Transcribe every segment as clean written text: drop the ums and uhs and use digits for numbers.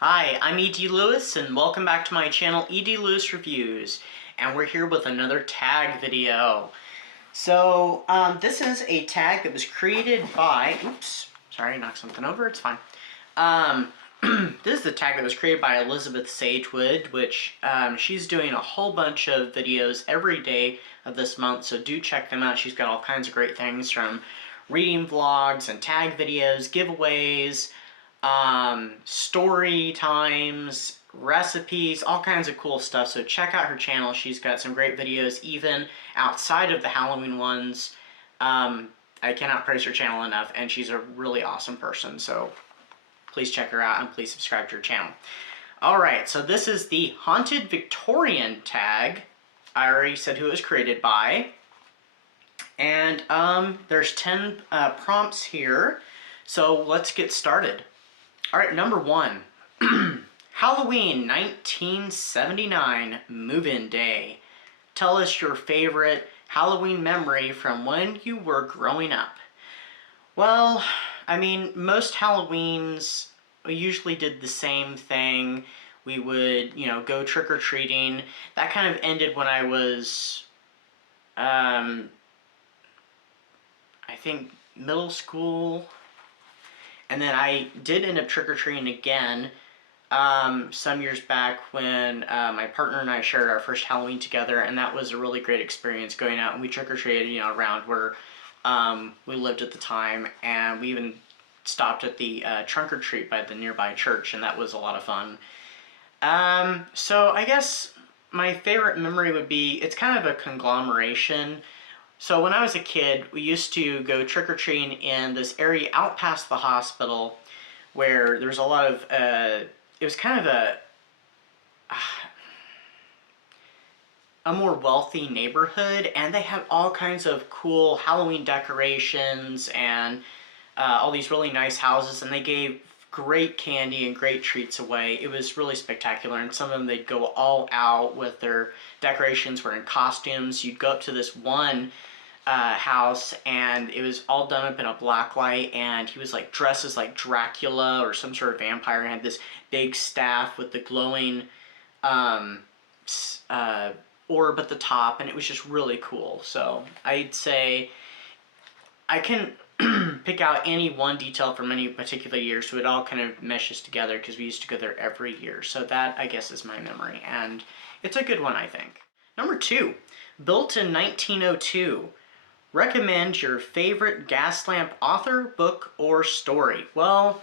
Hi, I'm E.D. Lewis, and welcome back to my channel, E.D. Lewis Reviews, and we're here with another tag video. So, this is a tag that was created by, oops, sorry, I knocked something over, it's fine. This is the tag that was created by Elizabeth Sagewood, which, she's doing a whole bunch of videos every day of this month, so do check them out. She's got all kinds of great things from reading vlogs and tag videos, giveaways, story times, recipes, all kinds of cool stuff. So check out her channel. She's got some great videos even outside of the Halloween ones. I cannot praise her channel enough, and she's a really awesome person. So please check her out and please subscribe to her channel. Alright, so this is the Haunted Victorian tag. I already said who it was created by. And there's 10 prompts here. So let's get started. Alright, number 1. Halloween 1979 move-in day. Tell us your favorite Halloween memory from when you were growing up. Well, I mean, most Halloweens, we usually did the same thing. We would, go trick-or-treating. That kind of ended when I was, I think, middle school. And then I did end up trick-or-treating again some years back when my partner and I shared our first Halloween together, and that was a really great experience going out, and we trick-or-treated, around where we lived at the time, and we even stopped at the trunk-or-treat by the nearby church, and that was a lot of fun. So I guess my favorite memory would be, it's kind of a conglomeration. So when I was a kid, we used to go trick-or-treating in this area out past the hospital where there was a lot of, it was kind of a more wealthy neighborhood, and they had all kinds of cool Halloween decorations and all these really nice houses, and they gave great candy and great treats away. It was really spectacular, and some of them, they'd go all out with their decorations, wearing costumes. You'd go up to this one house, and it was all done up in a black light, and he was like dressed as like Dracula or some sort of vampire, and had this big staff with the glowing orb at the top, and it was just really cool. So I'd say I can pick out any one detail from any particular year, so it all kind of meshes together because we used to go there every year. So that, I guess, is my memory, and it's a good one, I think. Number 2, built in 1902. Recommend your favorite Gaslamp author, book, or story. Well,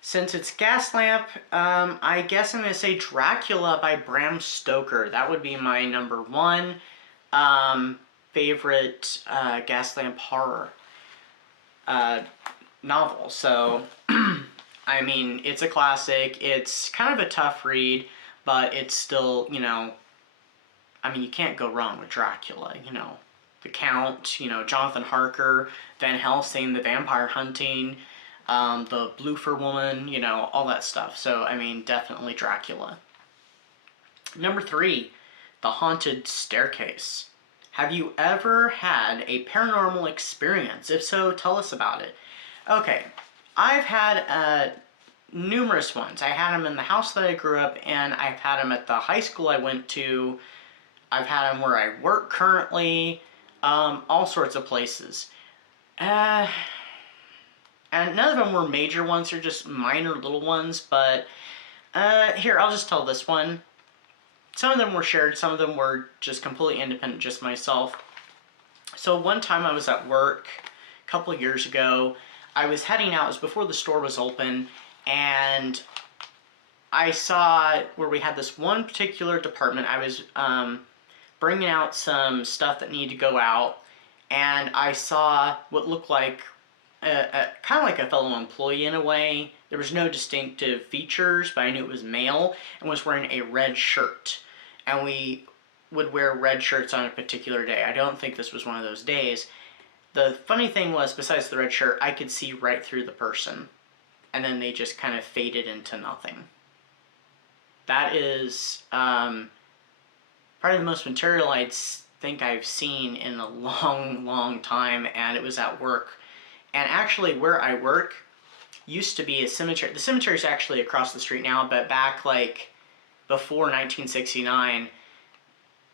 since it's Gaslamp, I guess I'm going to say Dracula by Bram Stoker. That would be my number 1 favorite Gaslamp horror novel. So, I mean, it's a classic. It's kind of a tough read, but it's still, I mean, you can't go wrong with Dracula, the Count, Jonathan Harker, Van Helsing, the vampire hunting, the Bloofer woman, all that stuff. So, I mean, definitely Dracula. Number 3, The Haunted Staircase. Have you ever had a paranormal experience? If so, tell us about it. Okay, I've had numerous ones. I had them in the house that I grew up in. I've had them at the high school I went to. I've had them where I work currently. All sorts of places. And none of them were major ones. They're just minor little ones. But here, I'll just tell this one. Some of them were shared. Some of them were just completely independent, just myself. So one time I was at work a couple of years ago. I was heading out. It was before the store was open. And I saw where we had this one particular department. I was bringing out some stuff that needed to go out, and I saw what looked like kind of like a fellow employee in a way. There was no distinctive features, but I knew it was male and was wearing a red shirt. And we would wear red shirts on a particular day. I don't think this was one of those days. The funny thing was, besides the red shirt, I could see right through the person, and then they just kind of faded into nothing. That is probably the most material I think I've seen in a long, long time, and it was at work. And actually, where I work, used to be a cemetery. The cemetery is actually across the street now, but back like before 1969,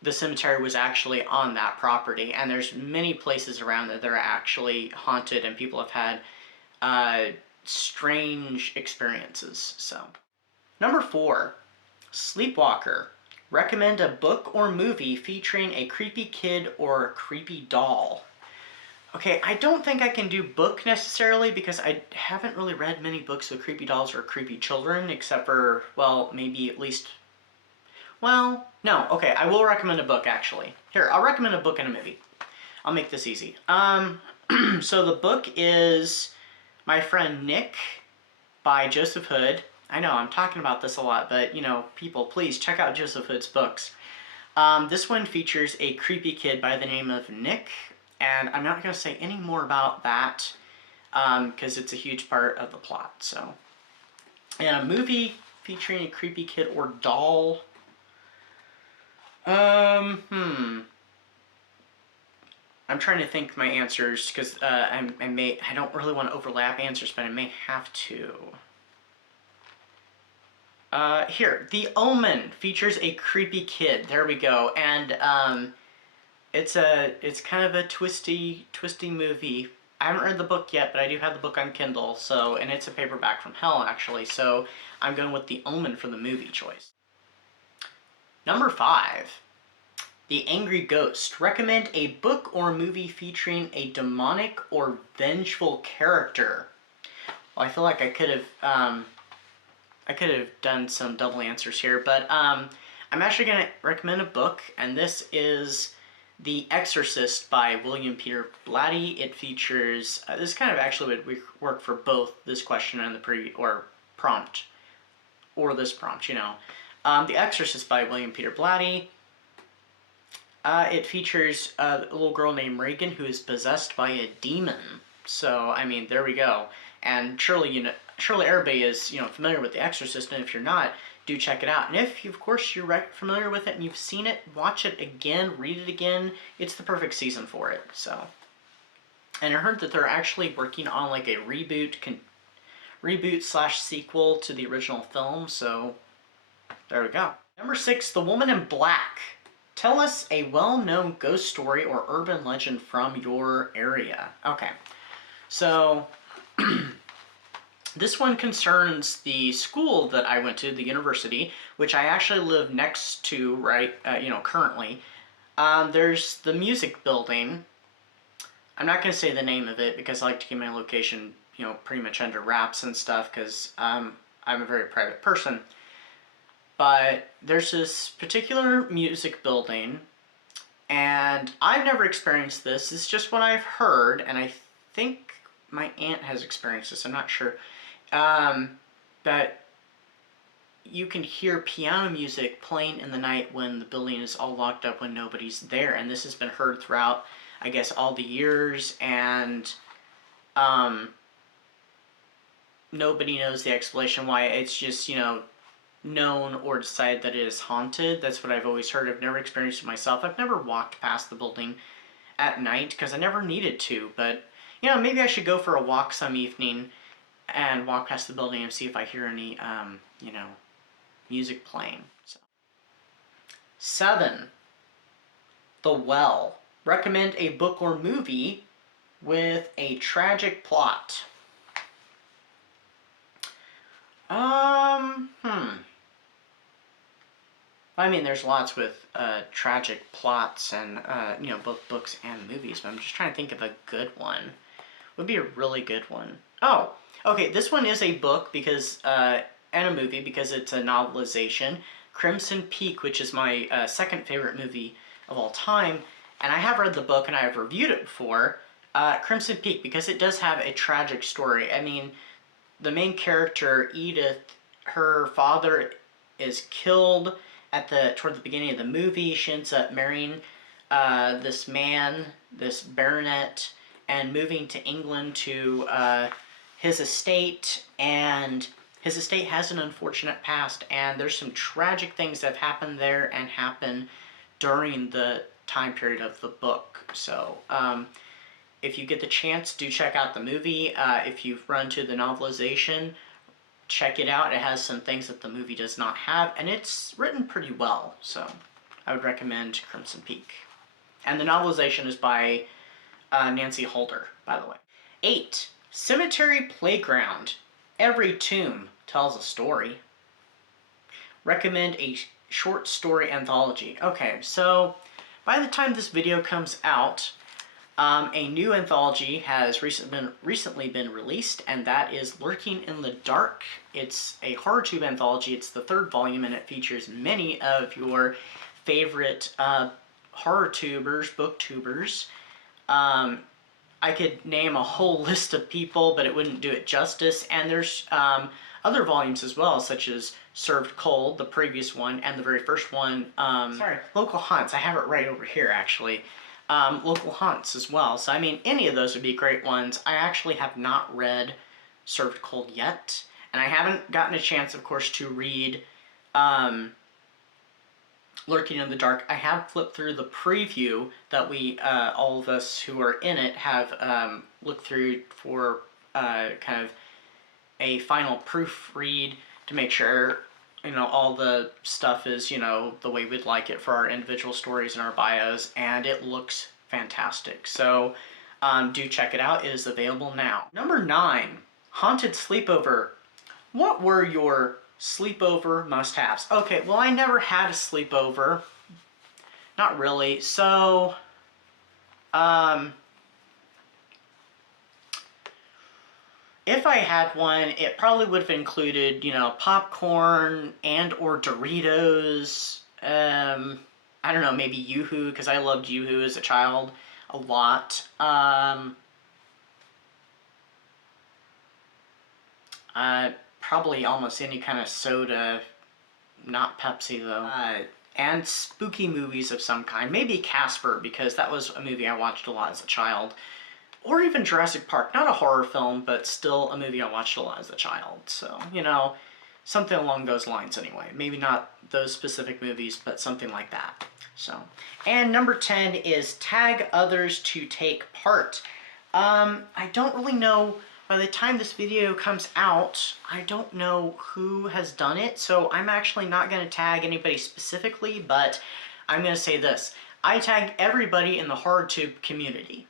the cemetery was actually on that property, and there's many places around that are actually haunted, and people have had strange experiences. So, number 4, Sleepwalker. Recommend a book or movie featuring a creepy kid or a creepy doll. Okay, I don't think I can do book necessarily because I haven't really read many books with creepy dolls or creepy children, except for, well, maybe at least, well, no, okay, I will recommend a book actually. Here, I'll recommend a book and a movie. I'll make this easy. So the book is My Friend Nick by Joseph Hood. I know, I'm talking about this a lot, but, you know, people, please check out Joseph Hood's books. This one features a creepy kid by the name of Nick, and I'm not going to say any more about that because it's a huge part of the plot. So, and a movie featuring a creepy kid or doll. I'm trying to think my answers because I don't really want to overlap answers, but I may have to. Here, The Omen features a creepy kid. There we go, and it's kind of a twisty movie. I haven't read the book yet, but I do have the book on Kindle, so, and it's a paperback from hell actually. So I'm going with The Omen for the movie choice. Number 5, The Angry Ghost. Recommend a book or movie featuring a demonic or vengeful character. Well, I feel like I could have done some double answers here, but I'm actually going to recommend a book, and this is The Exorcist by William Peter Blatty. It features, this kind of actually would work for both this question and the prompt, or this prompt, you know. The Exorcist by William Peter Blatty. It features a little girl named Reagan who is possessed by a demon. So, I mean, there we go. And surely everybody is, you know, familiar with The Exorcist, and if you're not, do check it out. And if, of course, you're familiar with it and you've seen it, watch it again, read it again. It's the perfect season for it, so. And I heard that they're actually working on, like, a reboot/sequel to the original film, so there we go. Number 6, The Woman in Black. Tell us a well-known ghost story or urban legend from your area. Okay, so this one concerns the school that I went to, the university, which I actually live next to, right, currently. There's the music building. I'm not going to say the name of it because I like to keep my location, you know, pretty much under wraps and stuff because I'm a very private person. But there's this particular music building, and I've never experienced this. It's just what I've heard, and I think my aunt has experienced this. I'm not sure. But you can hear piano music playing in the night when the building is all locked up when nobody's there. And this has been heard throughout, I guess, all the years, and nobody knows the explanation why. It's just, you know, known or decided that it is haunted. That's what I've always heard. I've never experienced it myself. I've never walked past the building at night because I never needed to, but, you know, maybe I should go for a walk some evening and walk past the building and see if I hear any, you know, music playing. So. 7, The Well. Recommend a book or movie with a tragic plot. I mean, there's lots with tragic plots and, you know, both books and movies, but I'm just trying to think of a good one. Would be a really good one. Oh, okay, this one is a book because, and a movie because it's a novelization. Crimson Peak, which is my second favorite movie of all time, and I have read the book and I have reviewed it before. Crimson Peak, because it does have a tragic story. I mean, the main character, Edith, her father is killed toward the beginning of the movie. She ends up marrying this man, this baronet, and moving to England to his estate, and his estate has an unfortunate past, and there's some tragic things that have happened there and happen during the time period of the book. So if you get the chance, do check out the movie. If you've run to the novelization, check it out. It has some things that the movie does not have, and it's written pretty well, so I would recommend Crimson Peak. And the novelization is by Nancy Holder, by the way. 8. Cemetery Playground. Every tomb tells a story. Recommend a short story anthology. Okay, so by the time this video comes out, a new anthology has recently been released, and that is Lurking in the Dark. It's a HorrorTube anthology. It's the 3rd volume, and it features many of your favorite HorrorTubers, BookTubers. I could name a whole list of people, but it wouldn't do it justice. And there's other volumes as well, such as Served Cold, the previous one, and the very first one. Local Haunts. I have it right over here, actually. Local Haunts as well. So, I mean, any of those would be great ones. I actually have not read Served Cold yet, and I haven't gotten a chance, of course, to read Lurking in the Dark. I have flipped through the preview that we, all of us who are in it, have looked through for kind of a final proofread to make sure, you know, all the stuff is, you know, the way we'd like it for our individual stories and our bios, and it looks fantastic. So do check it out. It is available now. Number 9, Haunted Sleepover. What were your sleepover must-haves? Okay, well, I never had a sleepover. Not really. So, if I had one, it probably would have included, you know, popcorn and or Doritos. I don't know, maybe Yoo-Hoo, because I loved Yoo-Hoo as a child a lot. Probably almost any kind of soda, not Pepsi though. And spooky movies of some kind. Maybe Casper, because that was a movie I watched a lot as a child. Or even Jurassic Park. Not a horror film, but still a movie I watched a lot as a child. So, you know, something along those lines anyway. Maybe not those specific movies, but something like that. So, and number 10 is tag others to take part. I don't really know, by the time this video comes out, I don't know who has done it, so I'm actually not going to tag anybody specifically, but I'm going to say this. I tag everybody in the HorrorTube community.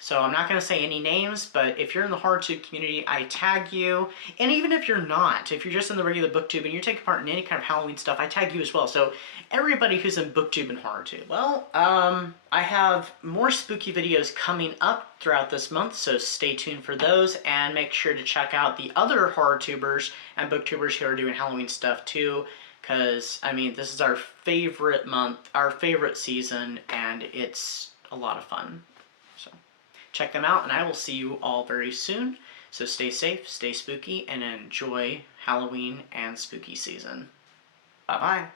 So I'm not going to say any names, but if you're in the HorrorTube community, I tag you. And even if you're not, if you're just in the regular BookTube and you're taking part in any kind of Halloween stuff, I tag you as well. So everybody who's in BookTube and HorrorTube. Well, I have more spooky videos coming up throughout this month, so stay tuned for those, and make sure to check out the other HorrorTubers and BookTubers who are doing Halloween stuff too, because, I mean, this is our favorite month, our favorite season, and it's a lot of fun. So check them out, and I will see you all very soon. So stay safe, stay spooky, and enjoy Halloween and spooky season. Bye-bye.